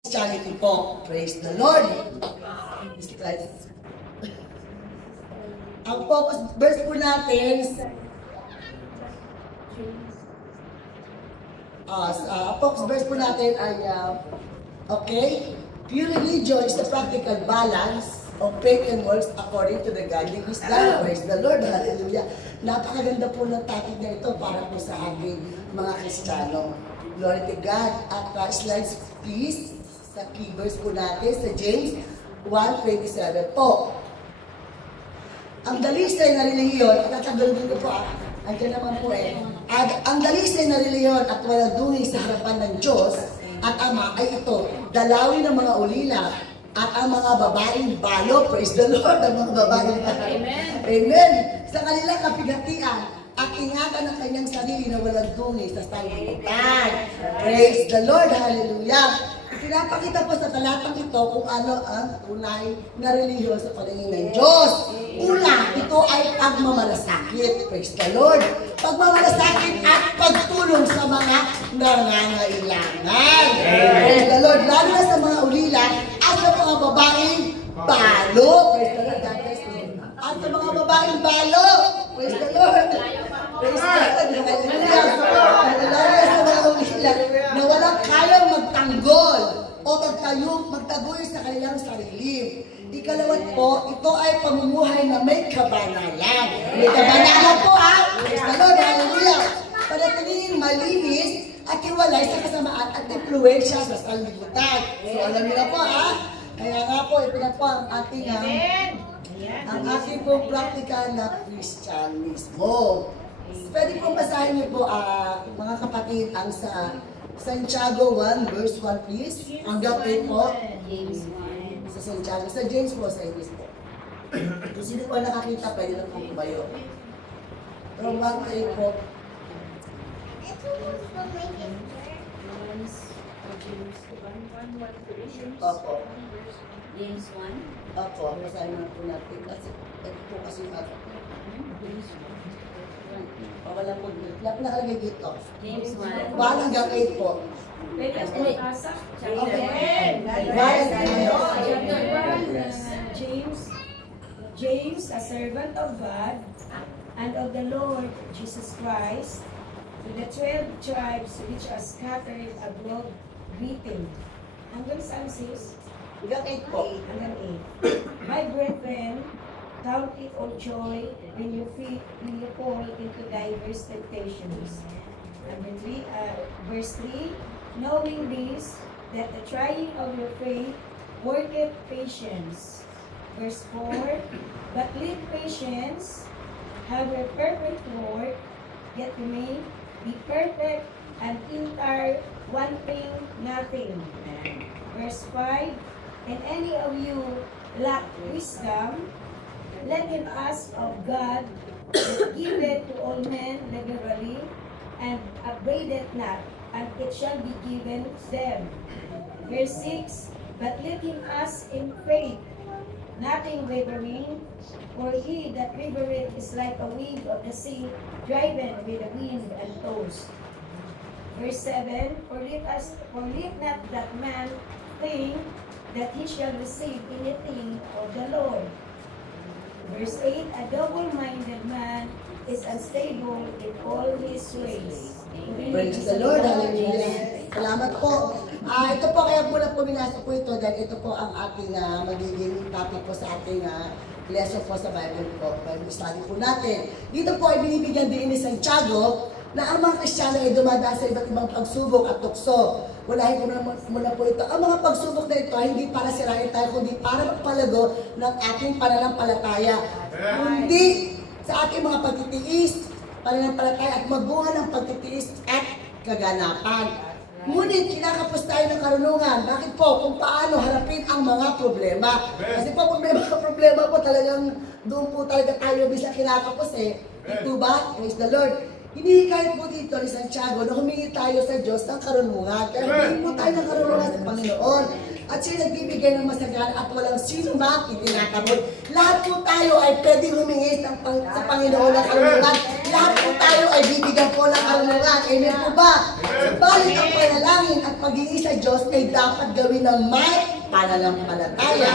Christianity po. Praise the Lord. Ang focus verse po natin ang focus verse po natin ay okay, pure religion is the practical balance of faith and works according to the godly wisdom. Praise the Lord. Hallelujah. Napakaganda po ng topic na ito para po sa ating mga Kristiyano. Glory to God. At slides please sa key verse po natin sa James 1:27 po. Ang dalisay na relihiyon, tatagulogin ko po andyan naman po ang dalisay na relihiyon at walang dungis sa harapan ng Diyos at Ama ay ito, dalawin ng mga ulila at ang mga babaeng balo. Praise the Lord, ang mga babaeng balo. Amen. Amen. Sa kanilang kapigatian at ingatan ng kanyang sarili na walang dungis sa sanglibutan. Praise the Lord. Hallelujah. Pinapakita po sa talatang ito kung ano ang tunay na relihiyon sa paningin ng Diyos. Una, ito ay pagmamalasakit. Praise the Lord. Pagmamalasakit at pagtulong sa mga nangangailangan. Praise the Lord. Lalo na sa mga ulila at sa mga babaeng balo. Praise the Lord. At sa mga babaeng balo. Praise the Lord. Praise the Lord. Lalo sa mga ulila na walang kayang magtanggol o magtaguy sa kanilang sarili. Ikalawat po, ito ay pamumuhay na may kabanalan. May kabanalan po Praise the Lord, hallelujah. Panatilingin malinis at iwalay sa kasamaan at impluensya sa sanlibutan. So alam niyo na po Kaya nga po, ito na po ang ating po practical na Christianismo. Pwede po basahin niyo po mga kapatid ang sa Santiago 1 verse 1 please. Hanggang 8 po. Sa Santiago. Sa James po, sa English po. Kung sino po nakakita, pwede lang po kumayo. From 1 to 8 po. Opo. James 1. Opo. Basahin na po natin. Kasi ito po kasi wala po. Nakalagay dito. James 1. 1 hanggang 8 po. James, a servant of God and of the Lord Jesus Christ, to the 12 tribes which are scattered abroad, greeting. Hanggang saan sis? Hanggang 8 po. Hanggang 8. My brethren, count it all joy when you fall into diverse temptations. Number 3, verse 3, knowing this, that the trying of your faith worketh patience. Verse 4, but let patience have a perfect work, yet you may be perfect and entire, wanting nothing. Verse 5, and any of you lack wisdom, let him ask of God, that giveth to all men liberally, and upbraideth not, and it shall be given them. Verse 6, but let him ask in faith, nothing wavering, for he that wavereth is like a wave of the sea, driven with the wind and tossed. Verse 7, for let not that man think that he shall receive anything of the Lord. Verse 8, a double-minded man is unstable in all his ways. Praise the Lord, hallelujah. Salamat po. Ito po, kaya po na po binasa po ito dahil ito po ang ating magiging topic po sa ating lesson po sa Bible po. Bible study po natin. Dito po ay binibigyan din ni Santiago na ang mga Kristiyano ay dumadaan sa iba't ibang pagsubok at tukso. Unahin ko muna po ito. Ang mga pagsubok na ito ay hindi para sirain tayo, kundi para magpalago ng ating pananampalataya. Kundi sa ating mga pagtitiis, pananampalataya at magbunga ng pagtitiis at kaganapan. Ngunit kinakapos tayo ng karunungan. Bakit po? Kung paano harapin ang mga problema. Kasi po pag may mga problema po talagang doon po talaga tayo bisa kinakapos Ito ba? Praise the Lord. Hinihikayat po dito ni Santiago na humingi tayo sa Diyos ng karunungan. Kaya humingi po tayo ng karunungan sa Panginoon. At siya nagbibigay ng masagana at walang sino man itinatamod. Lahat po tayo ay pwedeng humingi sa Panginoon ng karunungan. Lahat po tayo ay bibigyan po ng karunungan. Amen po ba? Subalit ang panalangin at pag-iingay sa Diyos ay dapat gawin ng may pananampalataya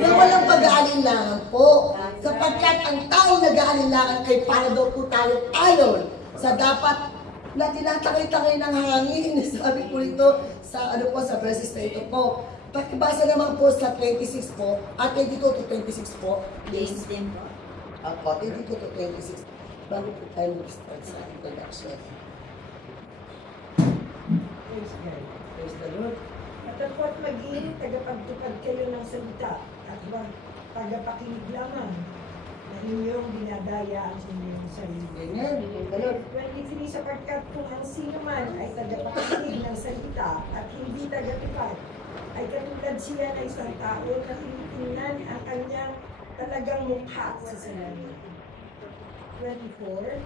na walang pag-aalinlangan po. Sapagkat ang taong nag-aalinlangan ay para daw po tayo ayon sa dapat na tinatakay-takay ng hangin. Sabi po ito sa sa verses na ito po. Pakibasa naman po sa 26 po, at 22 to 26 po. James din po. Ako, 22 to 26. Bago po tayo mag-start sa introduction. Praise the Lord. Matapot maging tagapagtupad kayo ng salita at huwag tagapakinig lamang na inyong dinadaya ang inyong sarili. Amen. Praise the Lord. 23, sapagkat kung ang sino man ay tagapakinig ng salita at hindi tagatupad, ay katulad siya na isang tao na tinitingnan ang kanyang talagang mukha sa salamin. 24,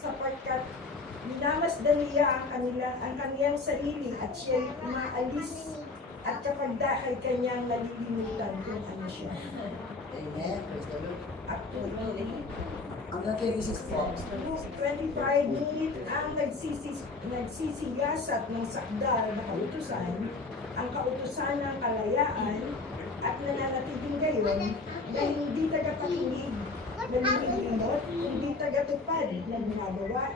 sapagkat minamasdan niya ang kaniyang sarili at siya'y umaalis at kapag dahil kanyang nalilimutan kung ano siya. Amen. Praise the Lord. Actually, Ang 26 po. 25, ngunit ang nagsisiyasat ng sakdal na kautusan, ang kautusan ng kalayaan at nananatiling gayon na hindi tagapakinig, nanililimot, hindi tagatupad ng ginagawa,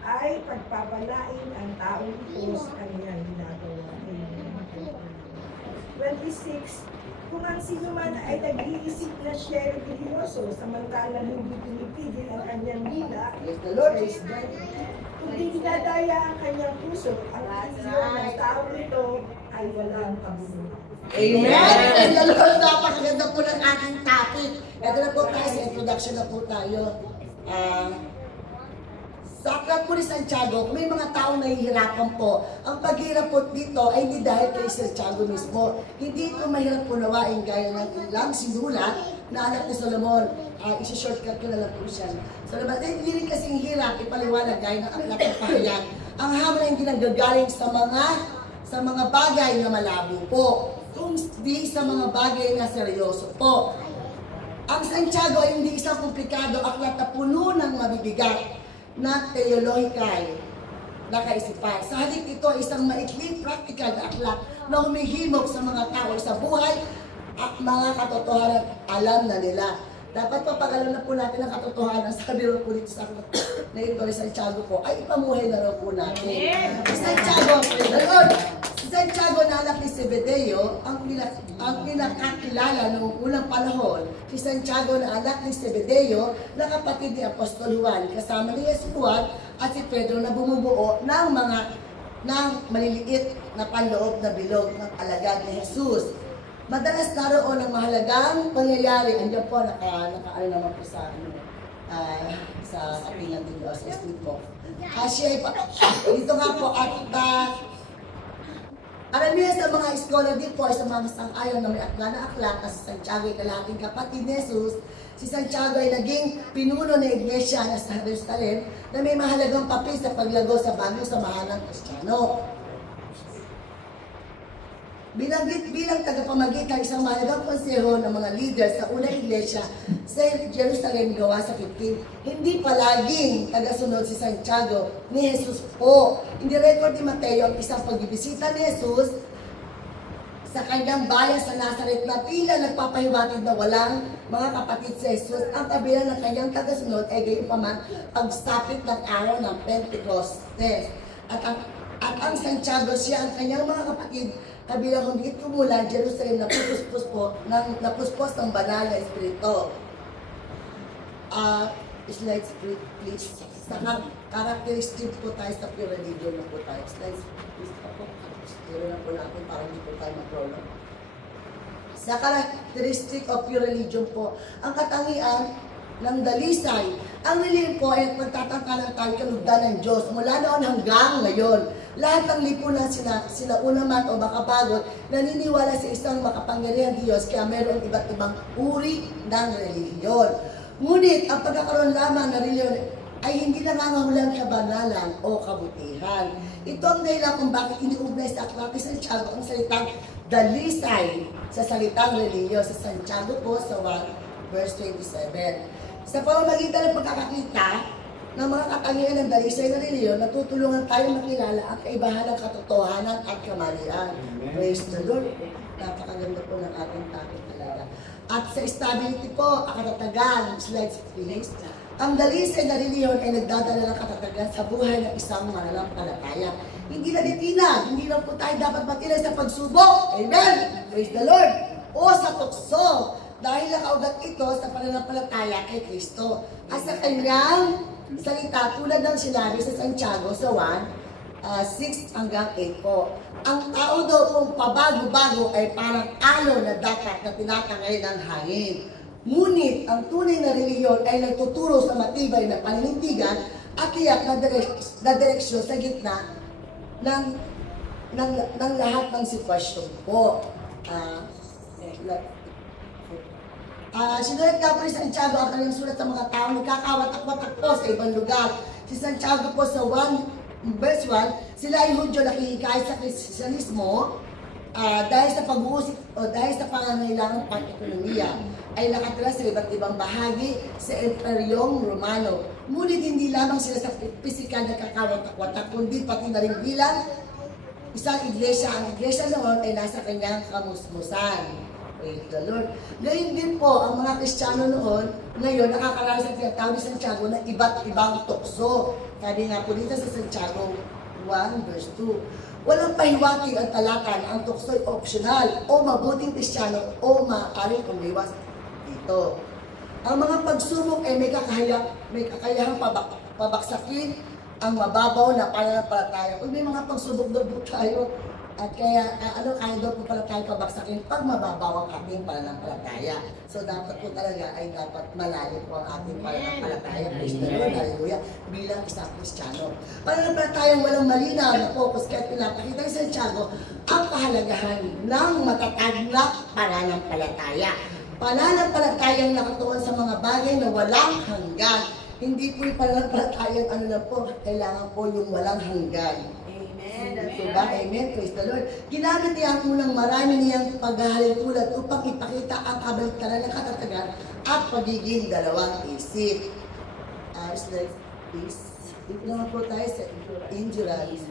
ay pagpapalain ang taong ito sa kanyang ginagawa. 26, kung ang sino man ay nag-iisip na siya religyoso, samantalang hindi pinipigil ang kanyang dila, Praise the Lord. kung di dinadaya ang kanyang puso, ang isyon ng taong ito ay walang kabuluhan. Amen! Praise the Lord! Napakaganda po ng ating topic. Ito na po tayo sa introduction na po tayo. Sa aklat po ni Santiago, may mga taong nahihirapan po. Ang paghirap po dito ay hindi dahil kay Santiago mismo. Hindi ito mahirap po nawain gaya ng ilang sinulat na anak ni Solomon. Isi-shortcut ko na lang po siya. Solomon, hindi rin kasing hirap ipaliwanag gaya ng aklat ng pahayag. Ang hamon ay hindi nanggagaling sa mga bagay na malabo po, kundi sa mga bagay na seryoso po. Ang Santiago ay hindi isang komplikado aklat na puno ng mabibigat na theological na kaisipan. Sa halip ito ay isang maikling practical na aklat na humihimok sa mga tao sa buhay at mga katotohanan alam na nila. Dapat papagalan na po natin ang katotohanan. Sabi rin po dito sa aklat na ito ni Santiago po, ay ipamuhay na rin po natin. Si Santiago, praise the Lord! Si Santiago na anak ni Zebedeo, ang pinakakilala noong unang panahon, si Santiago na anak ni Zebedeo, na kapatid ni Apostol Juan, kasama ni Juan at si Pedro na bumubuo ng maliliit na panloob na bilog ng alagad ni Jesus. Madalas naroon ng mahalagang pangyayari. Andiyan po, naka naman po sa kapingan din sa street po. Dito nga po at aramihan sa mga scholar din po ay sa mga sang-ayon na may akla na aklat na si Santiago ay kalahating kapatid ni Jesus. Si Santiago ay naging pinuno ng iglesia na sa Jerusalem na may mahalagang papel sa paglago sa bagong samahan ng Kristiyano. Binanggit bilang tagapamagitan isang mahalagang konseho ng mga leader sa unang iglesia sa Jerusalem gawa sa 15. Hindi palaging tagasunod si Santiago ni Jesus po. Hindi record ni Mateo ang isang pagbibisita ni Jesus sa kanyang bayan sa Nazareth na tila nagpapahiwatig na walang mga kapatid sa Jesus. Ang kabilang ng kanyang tagasunod ay gayon pa man pagsapit ng araw ng Pentecostes. At ang Santiago siya ang kanyang mga kapatid kabilang kung dito mula Jerusalem napuspos ng banal na espiritu. Slides please. Sa characteristic po tayo sa pure religion na po tayo. Slides please po. Zero na po natin para hindi po tayo mag-prolong. Sa characteristic of pure religion po, ang katangian ng dalisay. Ang relihiyon po ay pagtatangka ng tayo kalugdan ng Diyos mula noon hanggang ngayon. Lahat ng lipunan sila una man o makabagot, naniniwala sa isang makapangyarihang Diyos kaya mayroong iba't ibang uri ng relihiyon. Ngunit ang pagkakaroon lamang ng relihiyon ay hindi nangangahulugang kabanalan o kabutihan. Ito ang dahilan kung bakit iniugnay sa aklat ni Santiago ang salitang dalisay sa salitang relihiyon sa Santiago po sa 1 verse 27. Sa pamamagitan ng pagkakakita ng mga katangian ng dalisay na reliyon, natutulungan tayo makilala ang kaibahan ng katotohanan at kamalian. Praise the Lord. Napakaganda po ng ating topic talaga. At sa stability po, ang katatagan, slides please. Ang dalisay na reliyon ay nagdadala ng katatagan sa buhay ng isang mananampalataya. Hindi na ditinag, hindi lang po tayo dapat matinag sa pagsubok. Amen! Praise the Lord! O sa tukso, dahil nakaugat ito sa pananampalataya kay Kristo. At sa kanyang salita, tulad ng sinabi sa Santiago sa 1:6 hanggang 8 po. Ang tao daw kung pabago-bago ay parang alo na dapat na tinatangay ng hangin. Ngunit ang tunay na reliyon ay nagtuturo sa matibay na paninindigan at tiyak na direksyon sa gitna ng lahat ng sitwasyon po. Sinulat nga po ni Santiago ang kanyang sulat sa mga tao nagkakawat-akwat po sa ibang lugar. Si Santiago po sa 1:1, sila ay Hudyo nakikikay sa Kristiyanismo dahil sa pag-uusip o dahil sa pangangailangan pang-ekonomiya ay nakatira sa iba't ibang bahagi sa Imperyong Romano. Ngunit hindi lamang sila sa pisikal na kakawat-akwat, kundi pati na rin bilang isang iglesia. Ang iglesia noon ay nasa kanyang kamusmusan. Praise the Lord. Ngayon din po, ang mga Kristiyano noon, ngayon nakakaranas ang tinatawag ni Santiago na iba't ibang tukso. Sabi nga po dito sa Santiago 1:2. Walang pahiwatig ang talata na ang tukso ay optional o mabuting Kristiyano o maaaring umiwas dito. Ang mga pagsubok ay may kakayahang pabaksakin ang mababaw na pananampalataya. Kung may mga pagsubok daw po tayo, at kaya kaya daw po pala tayo pabaksakin pag mababaw ang ating pananampalataya. So dapat po talaga ay dapat malalim po ang ating pananampalataya. Praise the Lord, hallelujah, bilang isang Kristiyano. Pananampalatayang walang malinaw na focus, kaya pinapakita ni Santiago ang kahalagahan ng matatag na pananampalataya. Pananampalatayang nakatuon sa mga bagay na walang hanggan. Hindi po yung pananampalatayang ano na po, kailangan po yung walang hanggan. Diba? Amen. Praise the Lord. Ginamit niya ang unang marami niyang paghahalin tulad upang ipakita ang kabaliktaran ng katatagan at pagiging dalawang isip. Slides, please. Dito naman po tayo sa endurance.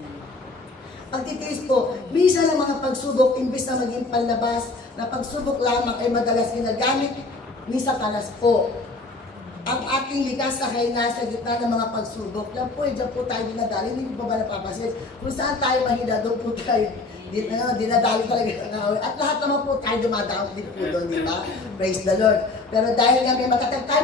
Pagtitiis po, minsan ang mga pagsubok, imbis na maging panlabas na pagsubok lamang ay madalas ginagamit ni Satanas po. Ang ating likas ay nasa gitna ng mga pagsubok. Diyan po tayo dinadali, hindi po ba napapasin? Kung saan tayo mahina, doon po tayo dinadali talaga ng away. At lahat naman po tayo dumadaot din po doon, di ba? Praise the Lord. Pero dahil nga may matatag tayo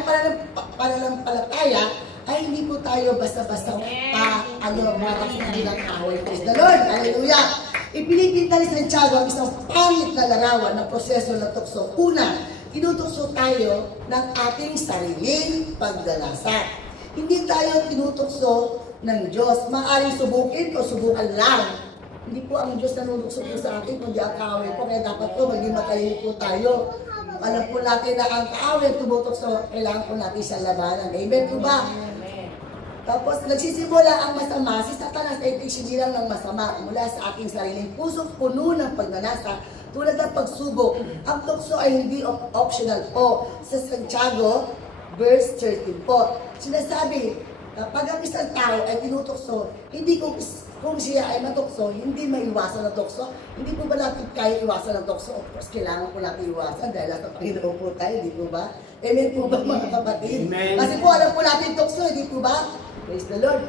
pananampalataya, ay hindi po tayo basta-basta matas na nilang away. Praise the Lord. Hallelujah. Ipinipinta ni Santiago ang isang pangit na larawan ng proseso ng tukso. Una, tinutukso tayo ng ating sariling pagdarasal. Hindi tayo tinutukso ng Diyos. Maaaring subukin o subukan lang. Hindi po ang Diyos na nutukso po sa atin, kundi ang kaaway po. Kaya dapat po maging matalino po tayo. Alam po natin na ang kaaway tumutukso, kailangan po natin siya labanan. Amen po ba? Tapos nagsisimula ang masama, si Satanas ay itinsilang ng masama mula sa ating sariling puso, puno ng pagnanasa, tulad ng pagsubok. Ang tukso ay hindi optional po. Sa Santiago, verse 13 po, sinasabi, pag ang isang tao ay tinutukso, hindi kung siya ay matukso, hindi maiwasan ng tukso. Hindi po ba natin kaya iwasan ng tukso? Of course, kailangan po natin iwasan dahil nasa Panginoon po tayo, di po ba? Amen po ba mga kapatid? Amen. Kasi po alam po natin tukso, di po ba? Praise the Lord.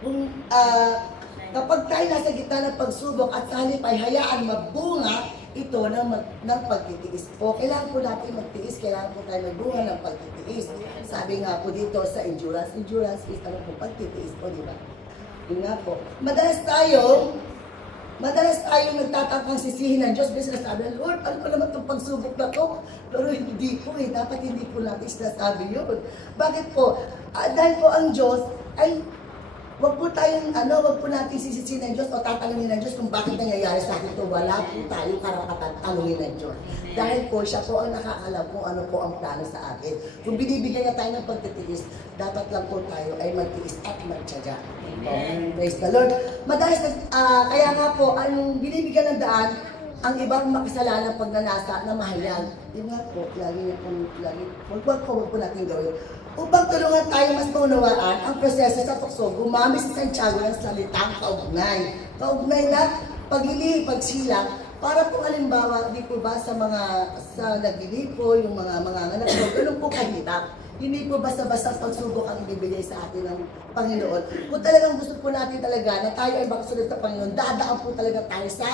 Kung kapag tayo nasa gitna ng pagsubok at sa halip ay hayaan mabunga ito ng pagtitiis po. Kailangan po natin magtiis, kailangan po tayo magbunga ng pagtitiis. Sabi nga po dito sa endurance, endurance is ano po, pagtitiis po, di ba? Yun nga po. Madalas tayong nagtatakang sisihin ng Diyos. Kasi sinasabi, Lord, ano pa naman itong pagsubok na to? Pero hindi po eh. Dapat hindi po natin sinasabi yun. Bakit po? Dahil po ang Diyos ay wag po natin sisisihin ng Diyos o tatanungin ng Diyos kung bakit nangyayari sa akin ito. Wala po tayong karapatan tanungin ng Diyos. Dahil po siya po ang nakakaalam kung ano po ang plano sa atin. Kung binibigyan niya tayo ng pagtitiis, dapat lang po tayo ay magtiis at magtyaga. Praise the Lord. Madalas, kaya nga po, ang binibigyan ng daan, ang ibang makasalanan pagnanasa na mahayag. Yun nga po, wag po natin gawin. Upang tulungan tayo mas maunawaan ang proseso sa tukso, gumamit si Santiago ng salitang kaugnay. Kaugnay na paghili, pagsilang, para po halimbawa, di po ba sa nagbili po, yung mga anak po, ganun po kahirap. Hindi po basta-basta pagsubok ang ibibigay sa atin ng Panginoon. Kung talagang gusto po natin talaga na tayo ay makasunod sa Panginoon, dadaan po talaga tayo sa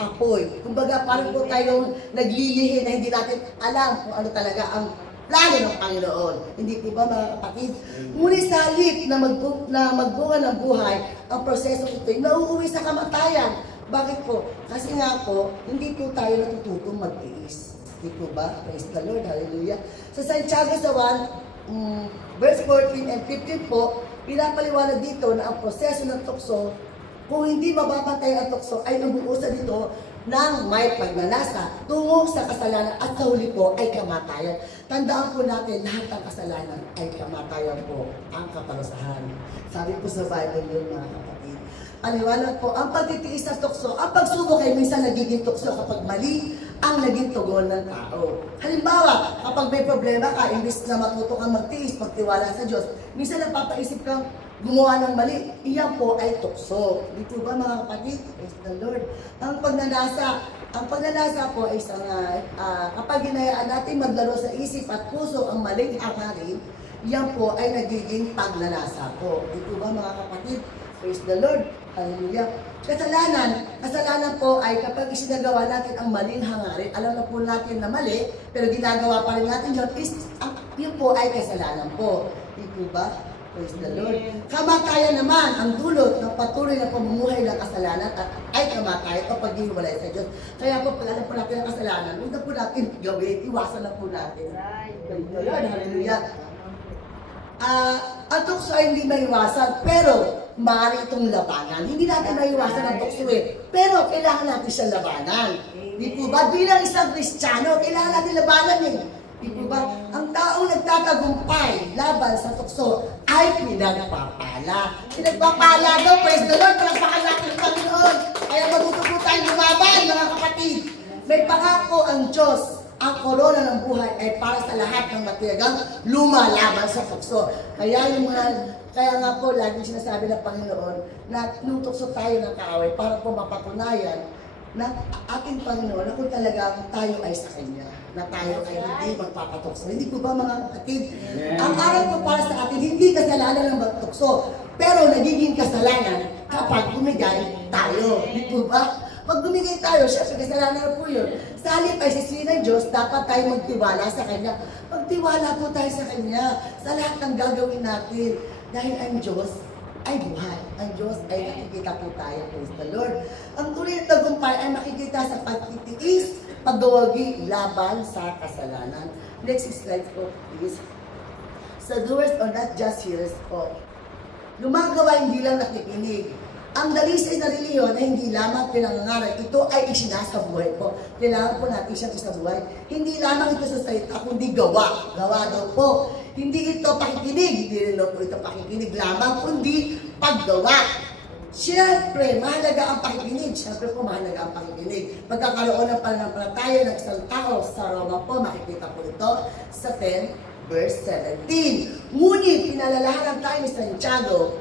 apoy. Kumbaga, parang po tayong naglilihi na hindi natin alam kung ano talaga ang plano ng Panginoon. Hindi po ba mga kapatid? Ngunit sa halip na magbunga ng buhay, ang proseso ito ay nauuwi sa kamatayan. Bakit po? Kasi nga po, hindi po tayo natututong mag-iis. Hindi po ba? Praise the Lord. Hallelujah. Sa Santiago sa 1, verse 14 and 15 po, pinapaliwanag dito na ang proseso ng tukso, kung hindi mababantay ang tukso, ay umuusa dito ng may pagnanasa tungo sa kasalanan at sa huli po ay kamatayan. Tandaan po natin, lahat ng kasalanan ay kamatayan po ang kaparusahan. Sabi po sa Bible yun, mga kapatid. Aliwanag po, ang pagtitiis sa tukso, ang pagsubok ay minsan nagiging tukso kapag mali ang naging tugon ng tao. Halimbawa, kapag may problema ka, imbis na matuto kang magtiis, pagtiwala sa Diyos, minsan napapaisip kang gumawa ng mali, iyan po ay tukso. Di po ba mga kapatid? Praise the Lord. Ang pagnanasa po ay isang, kapag hinayaan natin maglaro sa isip at puso ang maling hangarin, iyan po ay nagiging pagnanasa po. Di po ba mga kapatid? Praise the Lord. Hallelujah. Kasalanan po ay kapag isinagawa natin ang maling hangarin, alam na po natin na mali, pero ginagawa pa rin natin yun po ay kasalanan po. Di po ba? Praise the Lord. Kamatayan naman ang dulot ng patuloy na pamumuhay ng kasalanan ay kamatayan o paghihiwalay sa Diyos. Kaya po, pag alam po natin ang kasalanan, huwag na po natin gawin, iwasan na po natin. Praise the Lord. Hallelujah. Ang tukso ay hindi maiwasan, pero maaari itong labanan. Hindi natin maiwasan ang tukso pero kailangan natin siyang labanan. Di po ba? Bilang isang Kristiyano, kailangan natin labanan Di po ba? Ang taong nagtatagumpay laban sa tukso ay pinagpapala. Pinagpapala daw, praise the Lord, palakpakan natin ang Panginoon. Kaya mabuto po tayong lumaban, mga kapatid. May pangako ang Diyos. Ang korona ng buhay ay para sa lahat ng matiyagang lumalaban sa tukso. Kaya nga po, laging sinasabi ng Panginoon na nung tukso tayo ng kaaway para po mapatunayan na ating Panginoon na kung talagang tayo ay sa Kanya, na tayo ay hindi magpapatukso. Hindi po ba mga kapatid? Ang aral po para sa atin, hindi kasalanan ng magtukso, pero nagiging kasalanan kapag bumigay tayo. Hindi po ba? Pag bumigay tayo, syempre kasalanan po yun. Sa halip ay sisihin ng Diyos, dapat tayo magtiwala sa Kanya. Magtiwala po tayo sa Kanya sa lahat ng gagawin natin. Dahil ang Diyos ay buhay. Ang Diyos ay nakikita po tayo. Praise the Lord. Ang tunay na tagumpay ay makikita sa pagtitiis, pagdawagi, laban sa kasalanan. Next slide po, please. Sa doers or not just hearers po. Lumagawa hindi lang nakikinig. Ang dalisay na reliyon ay hindi lamang pinangangaral. Ito ay isinasabuhay po. Kailangan po natin siyang isabuhay. Hindi lamang ito sa salita, kundi gawa. Gawa daw po. Hindi ito pakikinig. Hindi rin po ito pakikinig lamang, kundi paggawa. Siyempre, mahalaga ang pakikinig. Siyempre po, mahalaga ang pakikinig. Pagkakaroon ng pananampalataya ng isang tao sa Roma po, makikita po ito sa 10 verse 17. Ngunit, pinalalahanan tayo ni Santiago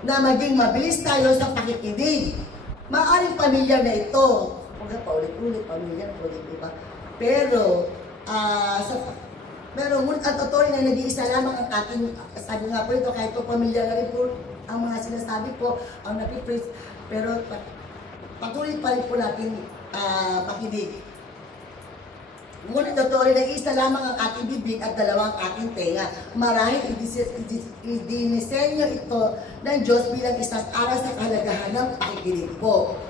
na maging mabilis tayo sa pakikinig. Maaaring pamilya na ito. Huwag na paulit-ulit, pamilya na ulit, diba? Pero, ngunit ang totoo na nag-iisa lamang ang ating, sabi nga po ito, kahit po pamilya na rin po, ang mga sinasabi po, ang napipraise, pero patuloy pa rin po natin pakinig. Ngunit totoo rin, nag-iisa lamang ang ating bibig at dalawang ating tenga. Marahil idinisenyo ito ng Diyos bilang isang aral sa kahalagahan ng pakikinig po.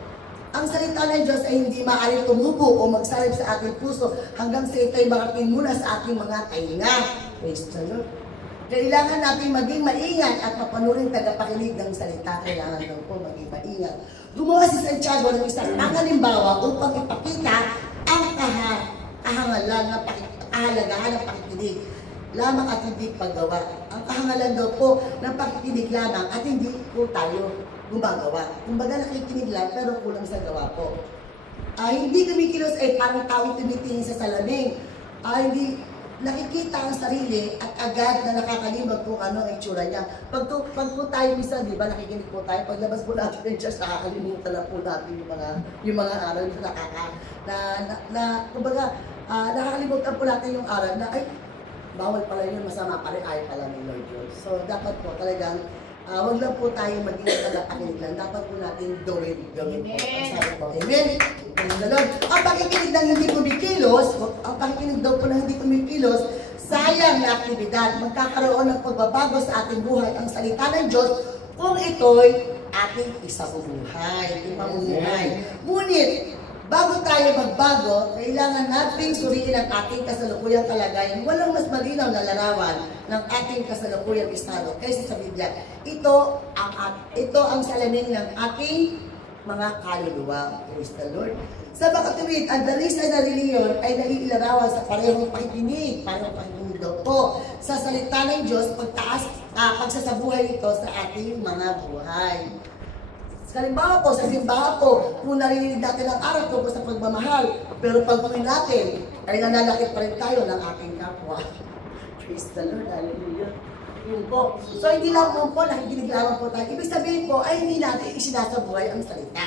Ang salita ng Diyos ay hindi maaaring tumubo o magsalib sa ating puso hanggang sa ito'y makating muna sa ating mga tenga. Praise the Lord. Kailangan natin maging maingat at mapanuring tagapakinig ng salita. Kailangan daw po maging maingat. Gumawa si Santiago ng isang halimbawa upang ipakita ang kahalagahan ng pakikinig lamang at hindi paggawa. Ang kahangalan daw po ng pakikinig lamang at hindi po tayo gumagawa. Kumbaga nakikinig lang pero kulang sa gawa po. Hindi kumikilos ay parang taong tumitingin sa salamin. nakikita ang sarili at agad na nakakalimot kung ano ang itsura niya. Pag po tayo minsan, di ba, nakikinig po tayo, paglabas po natin ng Diyos, nakakalimutan na po natin yung mga aral na kumbaga, nakakalimutan po natin yung aral na, ay, bawal pala yun, masama pa rin, ayaw pala ng Lord yun. So, dapat po talagang, wag lang po tayo maging tagapakinig lang. Dapat po natin gawin po. Sabi po, amen? Praise the Lord. Ang pakikinig ng hindi kumikilos, ang pakikinig daw po ng hindi kumikilos, sayang na aktibidad. Magkakaroon ng pagbabago sa ating buhay ang salita ng Diyos kung ito'y ating isabubuhay, ipamumuhay. Ngunit, bago tayo magbago, kailangan nating suriin ang ating kasalukuyang kalagayan. Walang mas malinaw na larawan ng ating kasalukuyang estado kaysa sa Biblia. Ito ang salamin ng ating mga kaluluwa. Praise the Lord. Sa makatuwid, ang dalisay na reliyon ay naiilarawan sa parehong pakikinig. Parehong pakikinig daw po sa salita ng Diyos, pagsasabuhay ito sa ating mga buhay. Halimbawa po, sa simbahan po, kung narinig natin ang aral tungkol sa pagmamahal, pero pag-uwi natin, ay nananakit pa rin tayo ng ating kapwa. Praise the Lord, hallelujah. Yun po. So, hindi lang po, nakikinig lamang po tayo. Ibig sabihin po, ay hindi natin isinasabuhay ang salita.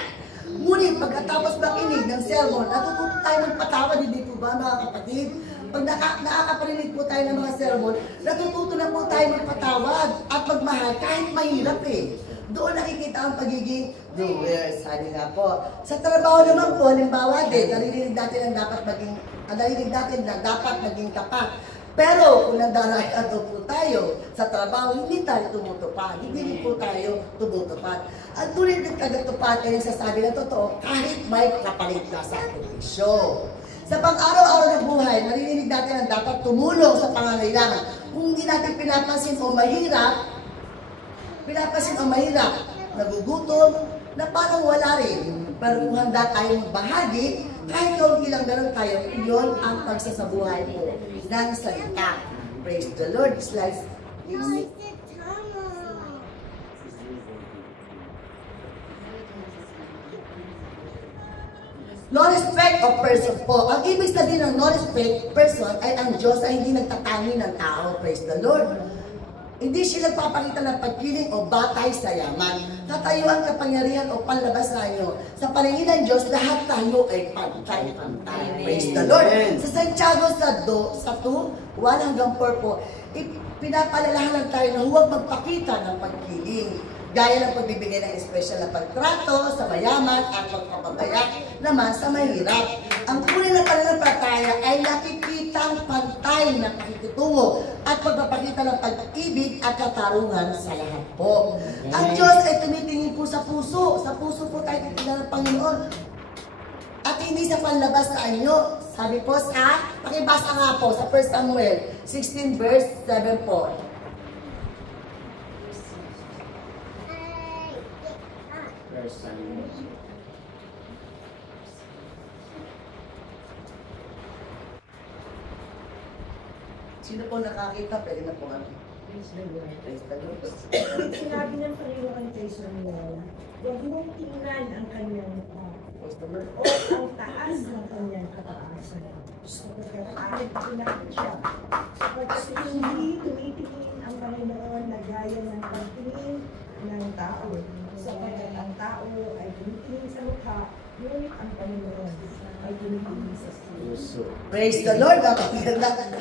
Ngunit, pagkatapos makinig ng sermon, natututo tayo magpatawad, hindi po ba, mga kapatid? Pag nakakaparinig po tayo ng mga sermon, natututo na po tayo magpatawad at magmahal kahit mahirap eh. Doon nakikita ang pagiging doer. Sabi nga po. Sa trabaho naman po, halimbawa din, narinig natin na dapat maging tapat. Pero kung nandarayado po tayo sa trabaho, hindi tayo tumutupad. Hindi po tayo tumutupad. At tuloy ng kagatupad ay sasabi na totoo kahit may kapalit na sa aktivisyo. Sa pang-araw-araw ng buhay, narinig natin na dapat tumulong sa pangangailangan. Kung hindi natin pinapansin o mahirap, nagugutom, na parang wala rin. Pero kung handa tayo magbahagi, kahit kaunti lang ganun tayo, iyon ang pagsasabuhay mo ng salita. Praise the Lord. Slice. No respect of person po. Ang ibig sabihin ng no respect person ay ang Diyos ay hindi nagtatangi ng tao. Praise the Lord. Hindi siya nagpapakita ng pagkiling o batay sa yaman. Tatayuan kapangyarihan o panlabas sa inyo. Sa paningin ng Diyos, lahat tayo ay pantay-pantay. Praise the Lord. Sa Santiago sa 2, 1 hanggang 4 po, pinapalalahanan tayo na huwag magpakita ng pagkiling. Gaya ng pagbibigay ng espesyal na pagtrato sa mayaman at pagpapabaya naman sa mahirap. Ang kulay ng pananampalataya ay nakikitang pantay ng pakikitungo at pagpapakita ng pag-ibig at katarungan sa lahat po. Ang Diyos ay tumitingin po sa puso. Sa puso po tayo titingnan ng Panginoon. At hindi sa panlabas sa anyo. Sabi po sa, pakibasa nga po sa 1 Samuel 16 verse 7 po. Sino po nakakita? Pwede na po kami. Praise the Lord. Sinabi ng Panginoon kay Samuel, huwag mong tingnan ang kanyang mukha o ang taas ng kanyang kataasan. Sapagkat kahit pinakit siya, sapagkat hindi tumitingin ang Panginoon na gaya ng pagtingin ng tao. Sapagkat ang tao ay tumitingin sa mukha, ngunit ang Panginoon ay tumitingin sa puso. Praise the Lord.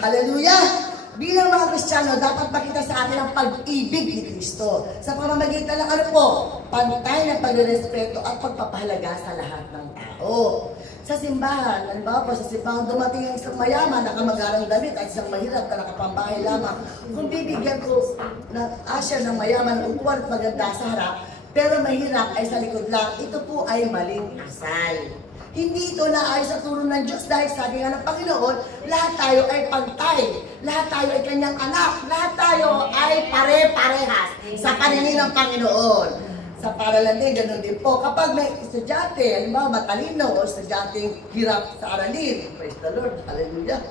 Hallelujah! Bilang mga Kristiyano, dapat makita sa atin ang pag-ibig ni Kristo. Sa pamamagitan ng ano po, pantay ng pagrespeto at pagpapahalaga sa lahat ng tao. Sa simbahan, halimbawa po, sa simbahan dumating ang isang mayaman, nakamagarang damit at isang mahirap na nakapambahay lamang. Kung bibigyan ko ng asya ng mayaman ng upuan at maganda sa harap, pero mahirap ay sa likod lang, ito po ay maling asal. Hindi ito na ay sa turo ng Diyos dahil sabi nga ng Panginoon, lahat tayo ay pantay, lahat tayo ay kanyang anak, lahat tayo ay pare-parehas sa paningin ng Panginoon. Sa paralan din, ganun din po. Kapag may estudyante, halimbawa matalino o estudyanteng hirap sa aralin, praise the Lord, hallelujah,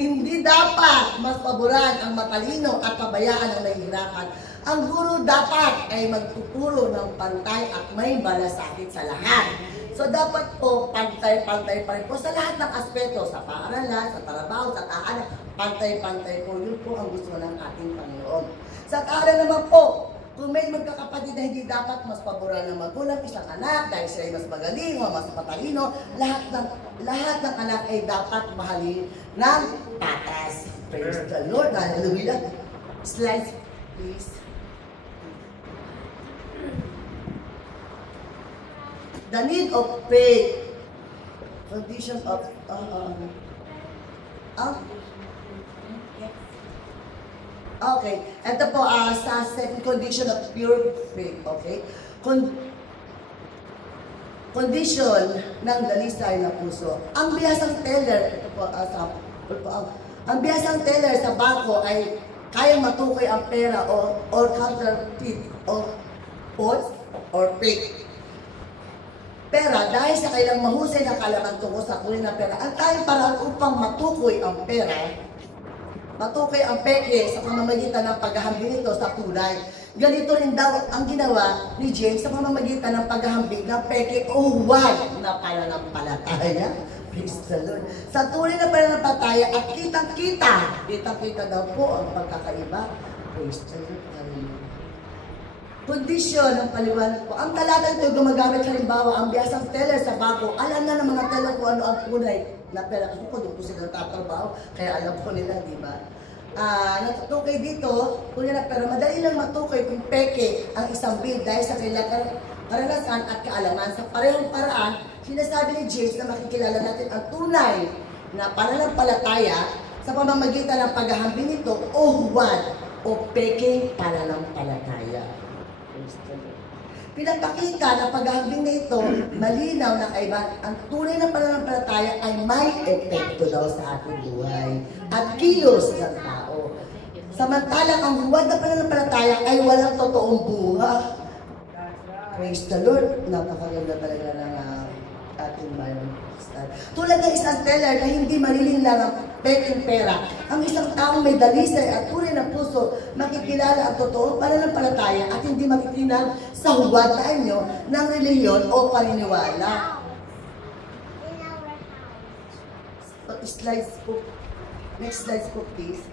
hindi dapat mas paboran ang matalino at pabayaan ang nahihirapan. Ang guro dapat ay magtuturo ng pantay at may malasakit sa lahat. So dapat po, pantay-pantay pa rin po sa lahat ng aspeto, sa paaralan, sa trabaho, sa tahanan, pantay-pantay po. Yun po ang gusto ng ating Panginoon. Sa tahanan naman po, kung may magkakapatid na hindi dapat mas paboran ng magulang, isang anak, dahil sila ay mas magaling o mas matalino, lahat ng anak ay dapat mahalin ng patas. Praise the Lord. Hallelujah. Slides, please. The need of faith, condition of okay, ito po sa second condition of pure faith, okay? Condition ng dalisay na puso. Ang bihasang teller, ito po ang bihasang teller sa bangko ay kayang matukoy ang pera or counterfeit or false or fake. Pera, dahil sa kailang mahusay na kalaman tungkol sa kulay ng pera, ang tayong paraan upang matukoy ang pera, matukoy ang peke sa pamamagitan ng paghahambing nito sa tunay. Ganito rin daw ang ginawa ni James sa pamamagitan ng paghahambing ng peke o huwag na pananampalataya. Praise the Lord. Sa tunay na pananampalataya at kitang-kita daw po ang pagkakaiba. Praise the Lord. Kondisyon ng paliwanag po. Ang talatang ito gumagamit halimbawa ang biyasang teller sa bangko. Alam na ng mga teller kung ano ang tunay na pera. Kasi po doon po sila natatrabaho. Kaya alam po nila, di ba? Natutukay dito, tunay na pera. Madali lang matukoy kung peke ang isang bill dahil sa kailangan karanasan at kaalaman. Sa parehong paraan, sinasabi ni James na makikilala natin ang tunay na pananampalataya sa pamamagitan ng paghahambing nito o huwad o peke pananampalataya. Pinapakita na paghahambing na ito, malinaw na kaiba, ang tunay na pananampalataya ay may epekto daw sa ating buhay at kilos ng tao. Samantalang ang huwad na pananampalataya ay walang totoong buhay. Praise the Lord. Napakaganda talaga ng ating Bible. Tulad ng isang teller na hindi mariling lang ang peking pera, ang isang taong may dalisay at tunay na puso makikilala ang totoong pananampalataya at hindi makikinang sa huwad na anyo ng reliyon o paniniwala. Slides po. Next slides po, please.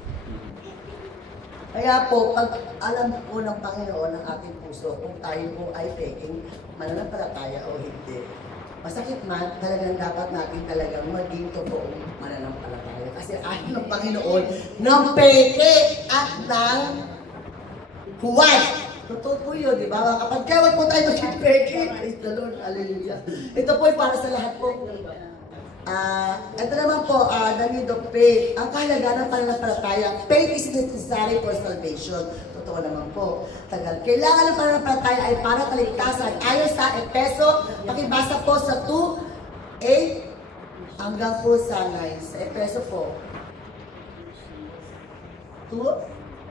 Kaya po, pag alam po ng Panginoon ng ating puso kung tayo po ay peking mananampalataya o hindi, masakit man, talagang dapat natin talagang maging totoong mananampalataya. Kasi ayaw ng Panginoon ng peke at ng huwad. Totoo po yun, di ba? Kapag kaya wag po tayo maging peke, praise the Lord, hallelujah. Ito po ay para sa lahat po. Ito naman po, the need of faith. Ang kahalagaan ng pananampalataya, faith is necessary for salvation. Totoo naman po. Kailangan ng pananampalataya ay para kaligtasan. Ayon sa Efeso, pakibasa po sa 2:8 hanggang po sa 9. Sa Efeso po. 2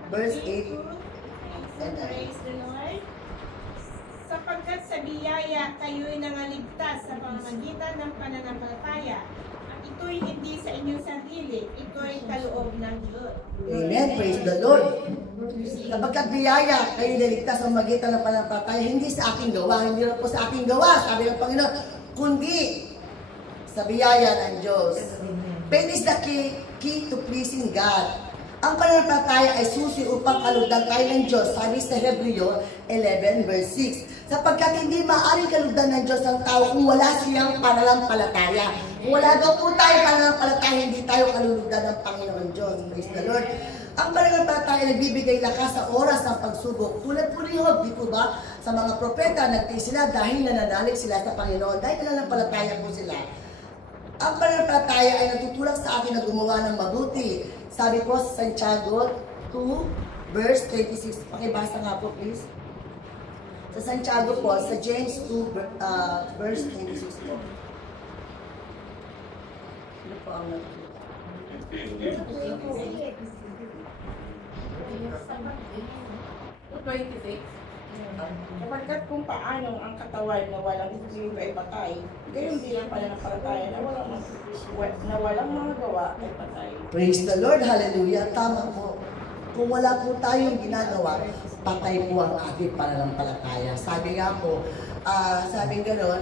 verse 8 and 9. Praise the Lord. Sapagkat sa biyaya kayo'y nangaligtas sa pamamagitan ng pananampalataya. At ito'y hindi sa inyong sarili, ito'y kaloob ng Diyos. Amen. Praise the Lord. Sapagkat biyaya kayo'y naligtas sa pamamagitan ng pananampalataya, hindi sa aking gawa, hindi rin po sa aking gawa, sabi ng Panginoon, kundi sa biyaya ng Diyos. Faith is the key to pleasing God. Ang pananampalataya ay susi upang kalugdan tayo ng Diyos, sabi sa Hebreo 11 verse 6. Sapagkat hindi maaaring kalugdan ng Diyos ang tao kung wala siyang pananampalataya. Kung wala daw po tayo pananampalataya, hindi tayo kalulugdan ng Panginoon Diyos. Praise the Lord. Ang pananampalataya ay nagbibigay lakas sa oras ng pagsubok. Tulad po ni Job, di po ba? Sa mga propeta, nagtiis sila dahil nananalig sila sa Panginoon. Dahil nananampalataya po sila. Ang pananampalataya ay natutulak sa atin na gumawa ng mabuti. Sabi po sa Santiago 2, verse 26. Pakibasa nga po, please. Sa Santiago po, sa James 2, verse 26 po. Ano po ang natutulak? 26. Sapagkat kung paano ang katawan na walang espiritu ay patay, gayon din ang pananampalataya na walang mga gawa ay patay. Praise the Lord, hallelujah. Tama po. Kung wala po tayong ginagawa, patay po ang ating pananampalataya. Sabi nga po, sabi gano'n,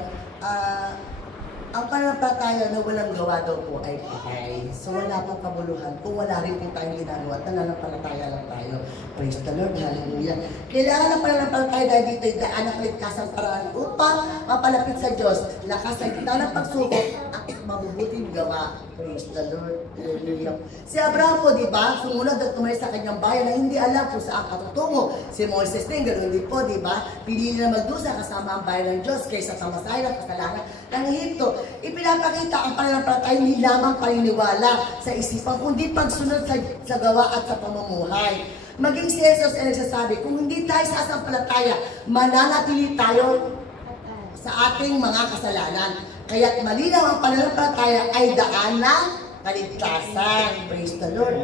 ang pananampalataya na walang gawa daw po ay patay. So wala pong kabuluhan kung wala rin po tayong ginagawa at nananampalataya lang tayo. Praise the Lord, hallelujah. Kailangan ng pananampalataya dahil dito ay daan ng kaligtasang paraan upang mapalapit sa Diyos. Lakas sa gitna ng pagsubok at mabubuting gawa. Praise the Lord, hallelujah. Si Abraham po, di ba, sumunod at tumayo sa kanyang bayan na hindi alam kung saan katutungo. Si Moises din, ganoon din po, di ba, pinili na magdusa kasama ang bayan ng Diyos kaysa pamasahe ng kasalanan ng Ehipto. Ipinapakita ang pananampalataya hindi lamang paniniwala sa isipan, kundi pagsunod sa gawa at sa pamumuhay. Maging si Jesus ay nagsasabi, kung hindi tayo sasampalataya, mananatili tayo sa ating mga kasalanan. Kaya't malinaw ang pananampalataya ay daan ng kaligtasan. Praise the Lord.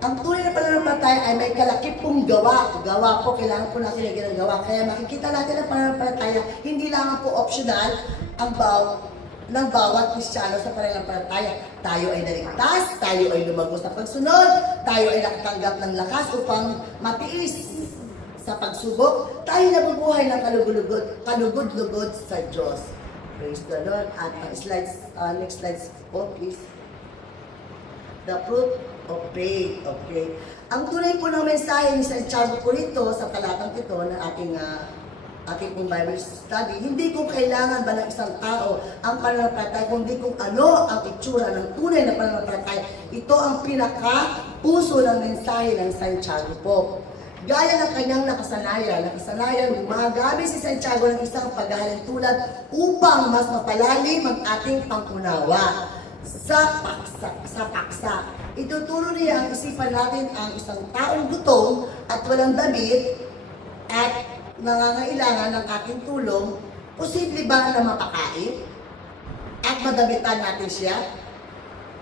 Ang tunay na pananampalataya ay may kalakip pong gawa. Gawa po, kailangan po natin lagyan ng gawa. Kaya makikita natin ang pananampalataya, hindi lamang po optional ang ng bawat Kristiyano sa pananampalataya. Tayo ay naligtas, tayo ay lumagos sa pagsunod, tayo ay nakatanggap ng lakas upang matiis sa pagsubok, tayo nabubuhay ng kalugod-lugod sa Diyos. Praise the Lord. At next slide po, please. The fruit of faith. Okay. Ang tunay po ng mensahe ni Santiago po rito sa talatang ito na ating pong Bible study, hindi kung kailangan ba ng isang tao ang pananampalataya, kundi kung ano ang itsura ng tunay na pananampalataya. Ito ang pinaka-puso ng mensahe ng Santiago po. Gaya ng kanyang nakasanayan, gumagamit si Santiago ng isang paghahalin tulad upang mas mapalalim ang ating pangunawa sa paksa. Ituturo niya ang isipan natin ang isang taong gutom at walang damit at nangangailangan ng ating tulong. Posible ba na mapakain at madamitan natin siya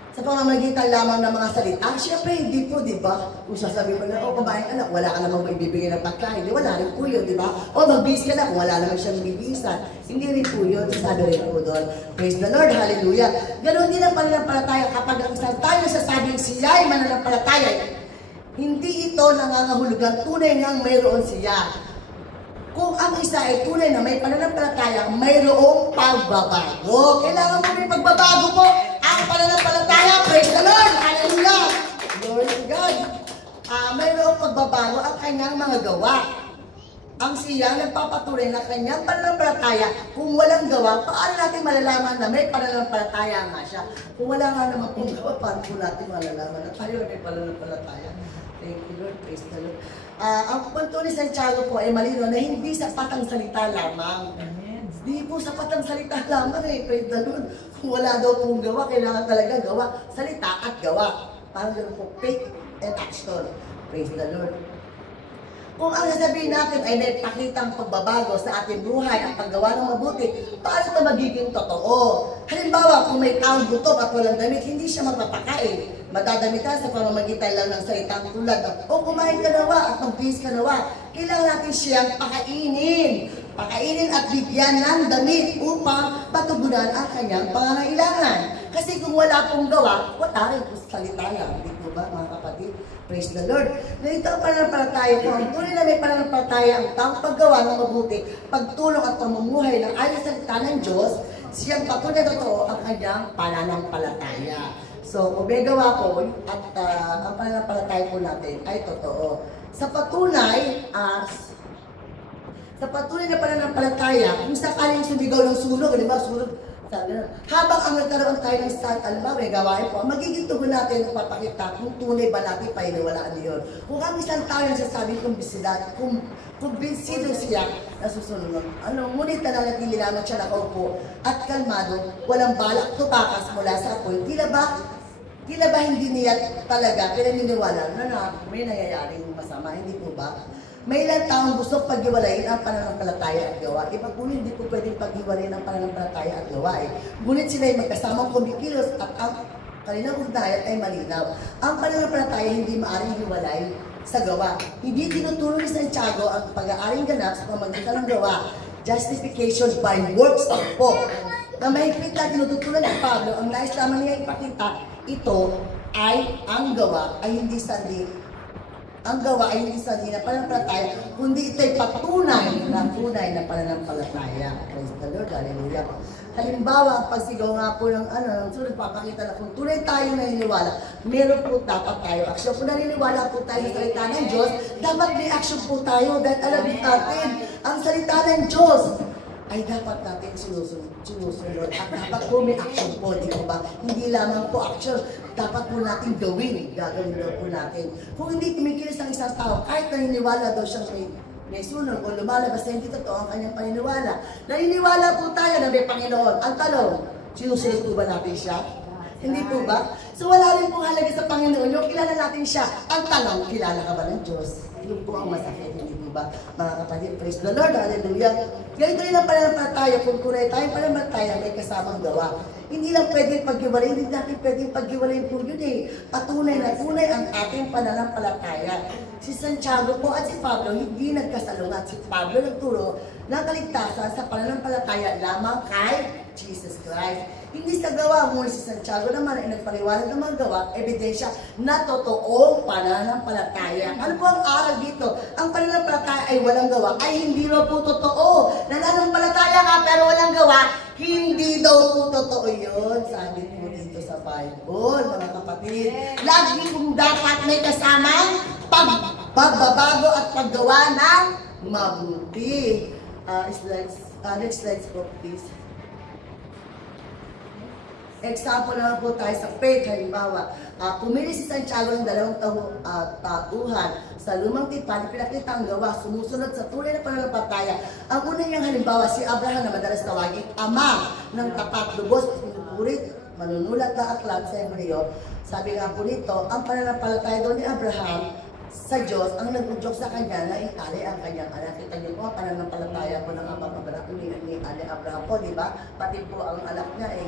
sa pamamagitan lamang ng mga salita? Siyempre, hindi po, di ba? Kung sasabihin mo na, kumain ka na, wala ka namang maibibigay ng pagkain. Di, wala rin po yun, di ba? O magbihis ka na, kung wala naman siyang bibihisan. Hindi rin po yun, sabi rin po doon. Praise the Lord, hallelujah. Ganon din ang pananampalataya kapag ang isang tayo nasasabing siya ay mananampalataya, hindi ito nangangahulugan tunay ngang mayroon siya. Kung ang isa ay tunay na may pananampalataya, mayroong pagbabago. Kailangan mo may pagbabago po ang pananampalataya. Praise the Lord! Hallelujah! Glory to God! Mayroong pagbabago ang kanyang mga gawa. Ang siyang nagpapatunay na kanyang pananampalataya. Kung walang gawa, paano natin malalaman na may pananampalataya nga siya? Kung wala nga naman kung gawa, paano po natin malalaman na tayo may pananampalataya? Thank you, Lord. Praise the Lord. Ang punto ni Santiago po ay malino na hindi sapat ang salita lamang. Hindi po sapat ang salita lamang eh. Praise the Lord. Kung wala daw pong gawa, kailangan talaga gawa. Salita at gawa. Parang gano'n po, faith and action. Praise the Lord. Kung ang sasabihin natin ay may pakitang pagbabago sa ating buhay at paggawa ng mabuti, paano ito magiging totoo? Halimbawa, kung may taong gutom at walang damit, hindi siya magpapakain. Madadamitan sa pamamagitan lang ng salitang tulad ng, kumain ka nawa at magbihis ka nawa. Kailangan natin siyang pakainin. Pakainin at bigyan ng damit upang patugunan ang kanyang pangangailangan. Kasi kung wala pong gawa, wala rin po salita lang. Hindi po ba, mga kapatid? Praise the Lord. Ganito ang pananampalataya ko. Ang tunay na may pananampalataya ang taong paggawa ng mabuti, pagtulong at pamumuhay ng ayon sa salita ng Diyos, siyang patunay na totoo ang kanyang pananampalataya. So, kung may gawa po, at ang pananampalataya po natin ay totoo. Sa patunay na pananampalataya, kung sakaling sumigaw ng sunog, di ba, sunog, habang ang nagkaroon tayo ng start, alam ba, may gawain po, magiging tugon natin ang papakita kung tunay ba natin painiwalaan niyon. Kung ang isang tao yung sasabi kumbinsido siya na susunod. Ngunit nananatili lamang siya nakaupo at kalmado, walang balak tupakas mula sa apoy. Tila ba hindi niya talaga pinaniniwala na may nangyayaring masama? Hindi po ba? May ilang taong gusto paghiwalayin ang pananampalataya at gawa. Iba po hindi po pwedeng paghiwalayin ang pananampalataya at gawa. Ngunit sila ay magkasamang kumikilos at ang kanilang ugnayan ay malinaw. Ang pananampalataya hindi maaaring hiwalay sa gawa. Hindi tinuturo ni Santiago ang pag-aaring ganap sa pamamagitan ng gawa. Justification by works of po. Na mahigpit na tinututunan ni Pablo, ang nais lamang niya ipakita, ito ay ang gawa ay hindi sandi. Ang gawa ay hindi sandi na pananampalataya, kundi ito'y patunay na pananampalataya. Praise the Lord, hallelujah. Halimbawa, ang pagsigaw nga po ng sunod, papakita na kung tunay tayo naniniwala, meron po dapat tayo action. Kung naniniwala po tayo sa salita ng Diyos, dapat may action po tayo dahil alam natin, ang salita ng Diyos ay dapat natin sinusunod. At dapat po may action po, di ba? Hindi lamang po action, dapat po natin gawin. Gagawin daw po natin. Kung hindi kumikilos ang isang tao, kahit naniniwala daw siyang may sunod o lumalabas na hindi totoo ang kanyang paniniwala. Naniniwala po tayo na may Panginoon. Ang tanong, sinusunod po ba natin siya? Hindi po ba? So wala rin pong halaga sa Panginoon. Yung kilala natin siya. Ang tanong, kilala ka ba ng Diyos? Yun po ang masakit. Hindi po ba? Mga kapatid, praise the Lord. Hallelujah. Ganito rin ang pananampalataya. Kung tunay tayong pananampalataya, may kasamang gawa. Hindi lang pwede paghiwalay. Hindi natin pwede paghiwalay po yun eh. Patunay na tunay ang ating pananampalataya. Si Santiago po at si Pablo hindi nagkasalungat. Si Pablo nagturo ng kaligtasan sa pananampalataya lamang kay Jesus Christ. Hindi sa gawa, ngunit si Santiago naman ay nagpaliwanag ng mga gawa, ebidensya na totoong pananampalataya. Ano po ang aral dito? Ang pananampalataya ay walang gawa, ay hindi daw po totoo. Nananampalataya ka pero walang gawa, hindi daw po totoo yun. Sabi po dito sa Bible, mga kapatid. Lagi kong dapat may kasamang pagbabago at paggawa ng mabuti. Next slide po, please. Example naman po tayo sa faith. Halimbawa, pumili si Santiago ng 2 tauhan sa lumang tipan, pinakita ang gawa, sumusunod sa tunay na pananampalataya. Ang una niyang halimbawa, si Abraham na madalas tawagin ama ng tapat, lubos, pinupurit, manunulat na aklat sa Hebreo. Sabi nga po nito, ang pananampalataya doon ni Abraham sa Diyos, ang nag-udyok sa kanya na itali ang kanyang anak. Kita niyo po, ang pananampalataya po ng amang anak ni Abraham po, di ba? Pati po ang anak niya ay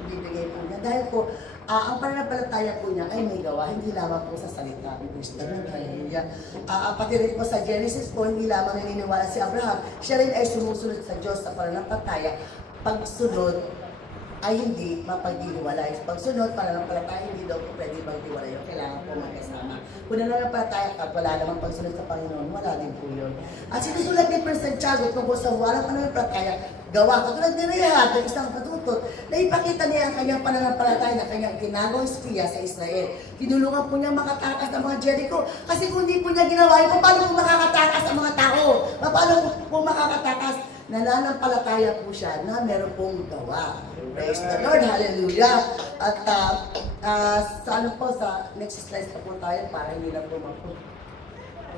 ibibigay po niya. Dahil po, ang pananampalataya po niya ay may gawa, hindi lamang po sa salita. Hallelujah. Pati rin po sa Genesis po, hindi lamang naniniwala si Abraham. Siya rin ay sumusunod sa Diyos sa pananampalataya. Pagsunod ay hindi mapaghihiwalay. Pagsunod, pananampalataya, hindi daw po pwede maghiwalay. Kailangan po magkasama. Kung nananampalataya ka, wala namang pagsunod sa Panginoon, wala din po yun. At sinusulat din po sa Santiago tungkol sa walang pananampalataya, gawa. Katulad ni Rehab, ng isang katutot, na ipakita niya ang kanyang pananampalataya na kanyang ginagawang espiya sa Israel. Tinulungan po niya makatakas ang mga Jericho. Kasi kung hindi po niya ginawa, paano po makakatakas ang mga tao? Paano po makakatakas? Nananampalataya po siya na meron pong gawa. Praise the Lord, hallelujah. At sa ano po, sa next slide na po tayo para hindi na po mag-po.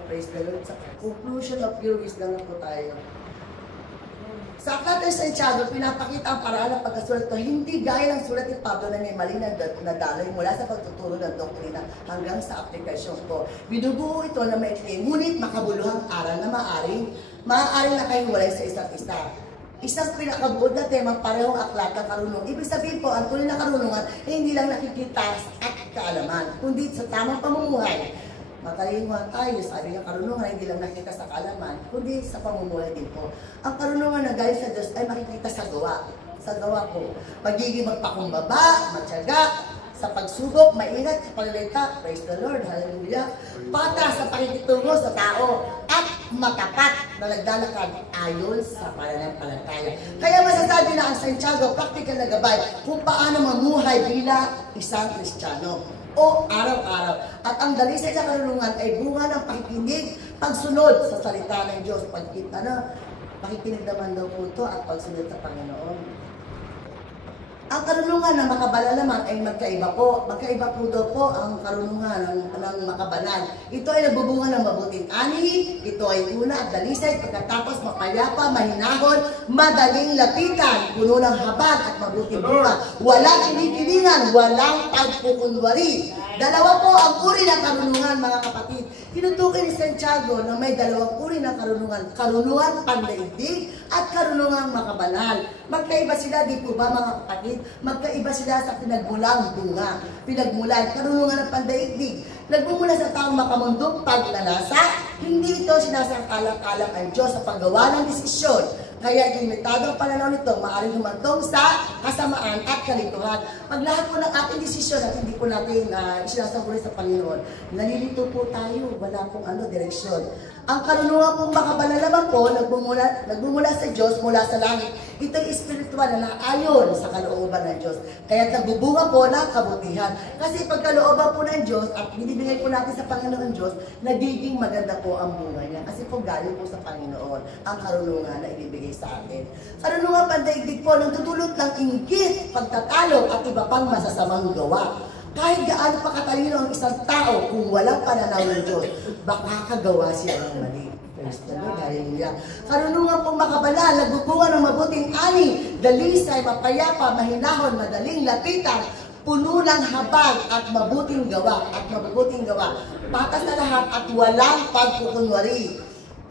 Praise the Lord. Sa conclusion of pure wisdom na po tayo. Sa aklat ng Santiago, pinapakita ang paraan ng pagkasulat ito, hindi gaya ng sulat ni Pablo na may mali na daloy mula sa pagtuturo ng doktrina hanggang sa aplikasyon ko. Binubuo ito na maikli, ngunit makabuluhang aral na maaaring nakahiwalay sa isa't isa. Isang pinakabuod na tema, parehong aklat ng karunungan. Ibig sabihin po, ang tunay na karunungan ay hindi lang nakikita at kaalaman, kundi sa tamang pamumuhay. Matalinguhan tayo, sabi ng karunungan, hindi lang nakikita sa kaalaman, kundi sa pamumuhay din po. Ang karunungan na galing sa Diyos ay makikita sa gawa. Sa gawa po, pagiging magpakumbaba, matyaga, sa pagsubok, maingat sa paglalita, praise the Lord, hallelujah. Patas sa pakikitungo sa tao, at matapat na naglalakad ayon sa pananampalataya. Kaya masasabi na ang Santiago, practical na gabay kung paano mamuhay bilang isang Kristiyano o araw-araw. At ang dalisay sa karunungan ay bunga ng pakikinig, pagsunod sa salita ng Diyos. Pakikinig naman daw po ito at pagsunod sa Panginoon. Ang karunungan ng makabanal naman ay magkaiba po. Magkaiba po daw po ang karunungan ng makabanal. Ito ay nagbubunga ng mabuting ani, ito ay una at dalisay, pagkatapos mapayapa, mahinahon, madaling lapitan, puno ng habag at mabuting bunga. Walang kinikilingan, walang pagpukunwari. Dalawa po ang uri ng karunungan, mga kapatid. Tinutukoy ni Santiago na may dalawang uri ng karunungan. Karunungan pandaigdig at karunungan makabanal. Magkaiba sila, di po ba mga kapatid? Magkaiba sila sa pinagmulang bunga. Pinagmulan, karunungan ng pandaigdig. Nagmumula sa taong makamundong pagnanasa, hindi ito sinasangkalang-kalang ang Diyos sa paggawa ng desisyon. Kaya limitado ang pananaw nito, maaaring humantong sa kasamaan at kalituhan. Pag lahat po ng ating desisyon at hindi po natin isinasaburi sa Panginoon, nalilito po tayo, wala pong direksyon. Ang karunungan pong makabanal naman po, nagmumula sa Diyos mula sa langit. Ito'y espiritual na ayon sa kalooban ng Diyos. Kaya nagbubunga po ng kabutihan. Kasi pag kalooban po ng Diyos at binibigay po natin sa Panginoon Diyos, nagiging maganda po ang bunga niya. Kasi po galing po sa Panginoon ang karunungan na ibibigay sa atin. Karunungan pandaigdig po, nagtutulot ng inggit, pagtatalo at iba pang masasamang gawa. Kahit gaano pa katalino ang isang tao, kung walang pananaw ng Diyos, baka kagawa siya ng mali. Praise the Lord, hallelujah. Karunungan pong makabanal, nagbubunga ng mabuting ani, dalisay, mapayapa, mahinahon, madaling lapitan, puno ng habag at mabuting gawa, patas na lahat at walang pagkukunwari.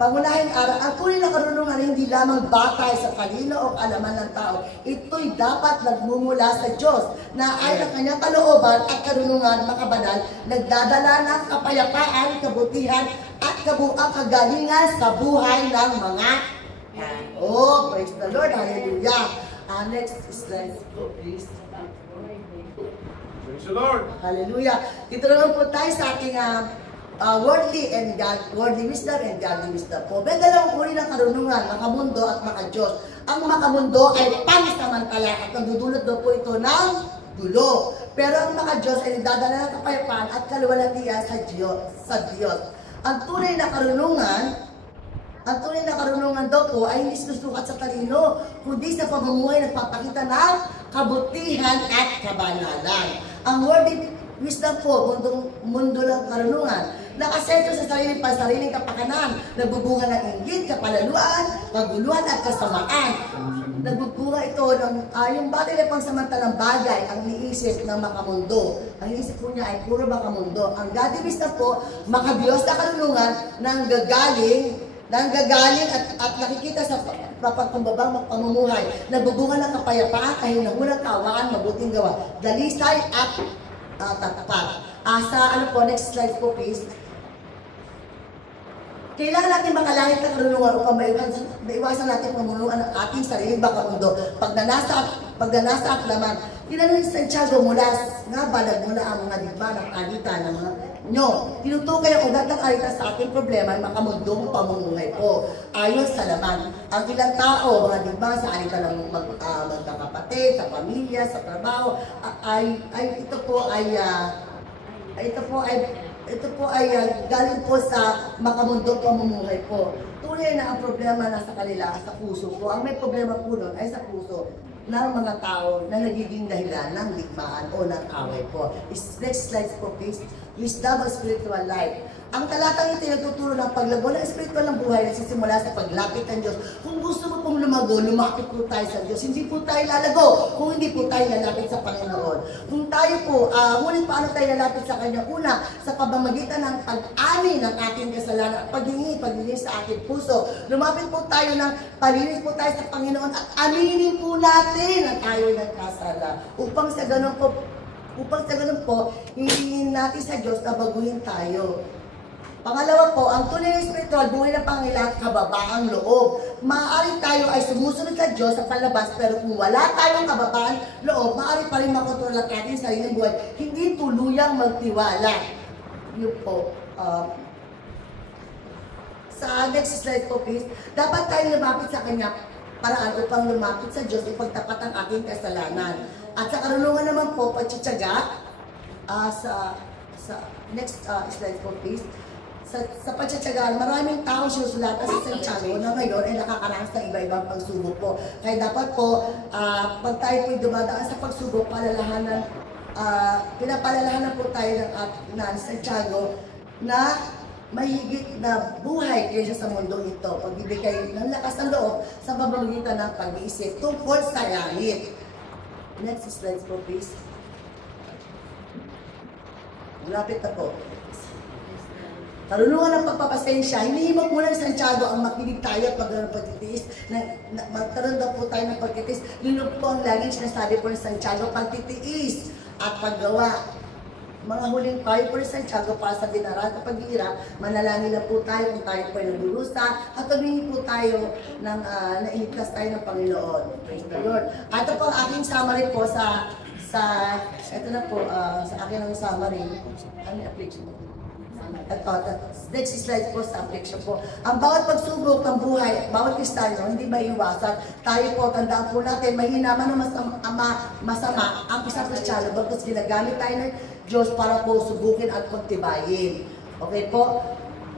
Pangunahing araw, ang tunay na karunungan hindi lamang batay sa talino o kaalaman ng tao. Ito'y dapat nagmumula sa Diyos na ay ng kanyang kalooban at karunungan makabanal, nagdadala ng kapayapaan, kabutihan at kabuang kagalingan sa buhay ng mga tao. Praise the Lord, hallelujah. Next slide po, please. Praise the Lord. Hallelujah. Dito naman po tayo sa ating worldly wisdom and godly wisdom po. May dalawang uri ng karunungan, makamundo at makadiyos. Ang makamundo ay pansamantala at nagdudulot daw po ito ng gulo. Pero ang makadiyos ay nagdadala ng kapayapaan at kaluwalhatian sa Diyos. Ang tunay na karunungan daw po ay hindi susukat sa talino, kundi sa pamumuhay nagpapakita ng kabutihan at kabanalan. Ang worldly wisdom po, mundo ng karunungan, nakasentro sa sariling kapakanan, nagbubunga ng inggit, kapalaluan, kaguluhan at kasamaan. Nagbubunga ito ng yung batay na pangsamantalang bagay ang iniisip ng makamundo. Ang iniisip po niya ay puro makamundo. Ang godly wisdom po, makabiyos na karunungan nanggagaling at nakikita sa mapagkumbabang pamumuhay, nagbubunga ng kapayapaan, kahinahunang kawaan, mabuting gawa, dalisay at tatapat. Next slide po please. Kailangan natin makalahit ng karunungan upang maiwasan natin pamunuan ng ating sariling bakamundo. Pagdanasa at laman, tinanong si Santiago mula nga balag mula ang mga digma ng alita ng mga nyo. Tinutukay ang ugat ng alita sa ating problema ay makamundong pamumuhay po. Ayon sa laman, ang ilang tao, mga digma sa alita ng magkakapatid, sa pamilya, sa trabaho, ito po ay galing po sa makamundong pamumuhay po. Tunay na ang problema nasa kanila, sa puso po. Ang may problema po nun ay sa puso ng mga tao na nagiging dahilan ng digmaan o ng away po. Next slide po please. Wisdom of spiritual life. Ang talatang ito ay nagtuturo ng paglago ng spiritual ng buhay na nagsisimula sa paglapit ng Diyos. Kung gusto mo pong lumago, lumapit po tayo sa Diyos. Hindi po tayo lalago kung hindi po tayo lalapit sa Panginoon. Kung tayo po, ngunit paano tayo lalapit sa Kanya? Una, sa pamamagitan ng pag-ani ng ating kasalanan, paghingi sa ating puso. Lumapit po tayo palinis po tayo sa Panginoon at aminin po natin na tayo nagkasala. Upang sa ganun po, hingin natin sa Diyos na baguhin tayo. Pangalawa po, ang tunay na spiritual, buhay ng Panginoon, kababaang loob. Maaari tayo ay sumusunod sa Diyos sa palabas, pero kung wala tayong kababaang loob, maaari pa rin makontrol ang ating sariling buhay, hindi tuluyang magtiwala. Yun po. Sa next slide po please, dapat tayo lumapit sa Kanya paraan upang lumapit sa Diyos, ipagtapat ang ating kasalanan. At sa karunungan naman po, pagtsatsaga, sa next slide po please, sa pagtsatsagaan, maraming tao sinusulatan sa Santiago na ngayon ay nakakaranas ng iba-ibang pagsubok po. Kaya dapat po, pag tayo po'y dumadaan sa pagsubok, pinapalalahanan po tayo ng Santiago na mahigit na buhay kaysa sa mundo ito. Pagbibigay ng lakas ng loob sa pamamagitan ng pag-iisip tungkol sa langit. Next slide po please. Lapit na po. Karunungan ng pagpapasensya, hinihimok muna ni Santiago ang makinig tayo at magkaroon ng pagtitiis. Magkaroon daw po tayo ng pagtitiis. Yun po ang laging sinasabi po ni Santiago, pagtitiis at paggawa. Mga huling payo po ni Santiago para sa dinaran at paghihirap, manalangin lang po tayo kung tayo po ay nagdurusa at humingi po tayo ng nailigtas tayo ng Panginoon. Praise the Lord. At ito po ang aking summary po sa akin ang summary. Ano yung application po? Ito, next slide po sa affliction po. Ang bawat pagsubok ng buhay, bawat Kristiyano, hindi maiiwasan. Tayo po, tandaan po natin, mahina man o masama ang isang Kristiyano, bagkus ginagamit tayo ng Diyos para po subukin at pagtibayin. Okay po?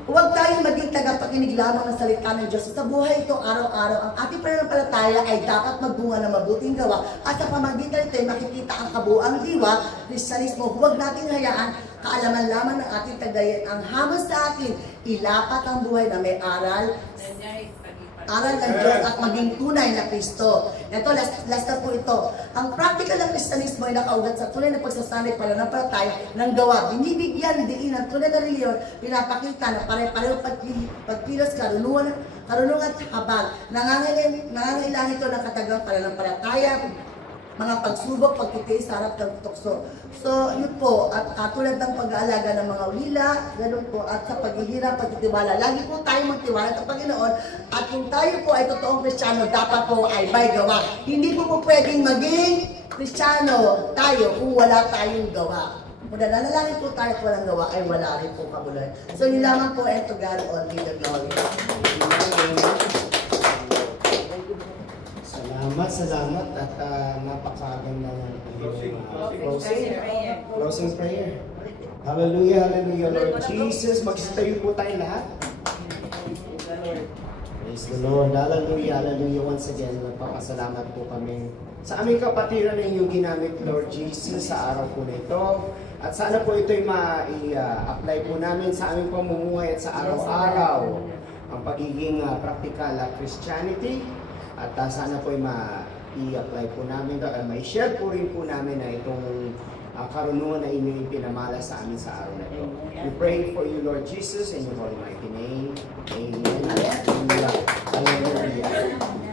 Huwag tayong maging tagapakinig lamang ng salita ng Diyos. Sa buhay ito, araw-araw, ang ating pananampalataya ay dapat magbunga ng mabuting gawa. At sa pamagitan ito ay makikita ang kabuang diwa, Kristyanismo. Huwag nating hayaan kaalaman lamang ng ating tagayan. Ang hamon sa atin, ilapat ang buhay na may aral ng Diyos at maging tunay na Kristo. Ito, last na po ito. Ang practical ng Kristyanismo ay nakaugat sa tunay na pagsasanay pananampalataya ng gawa. Binibigyan diin ang tunay na reliyon, pinapakita na pare-pareho pagkilos, karunungan at habag. Nangangailangan ito ng katagang pananampalataya, mga pagsubok, pagtitiis sa harap ng tukso. So, yun po, at katulad ng pag-aalaga ng mga ulila, ganun po, at sa paghihirap, pagtitiwala. Lagi po tayo magtiwala sa Panginoon, at kung tayo po ay totoong Kristiyano, dapat po ay may gawa. Hindi po pwedeng maging Kristiyano tayo kung wala tayong gawa. Kung nananalangin po tayo kung walang gawa, ay wala rin po kabuluhan. So, yun lamang po, and to God only the glory. Salamat at napakaganda ng closing prayer. Hallelujah, hallelujah, Lord Jesus. Magsitayo po tayo lahat. Praise the Lord. Hallelujah, hallelujah. Once again, nagpapasalamat po kami sa aming kapatiran na inyong ginamit, Lord Jesus, sa araw po na ito. At sana po ito'y ma-apply po namin sa aming pamumuhay at sa araw-araw ang pagiging practical Christianity. At sana po ay ma-i-apply po namin, ma-share po rin po namin na itong karunungan na inyong pinamala sa amin sa araw na ito. We pray for you, Lord Jesus, in your holy mighty name. Amen. Hallelujah.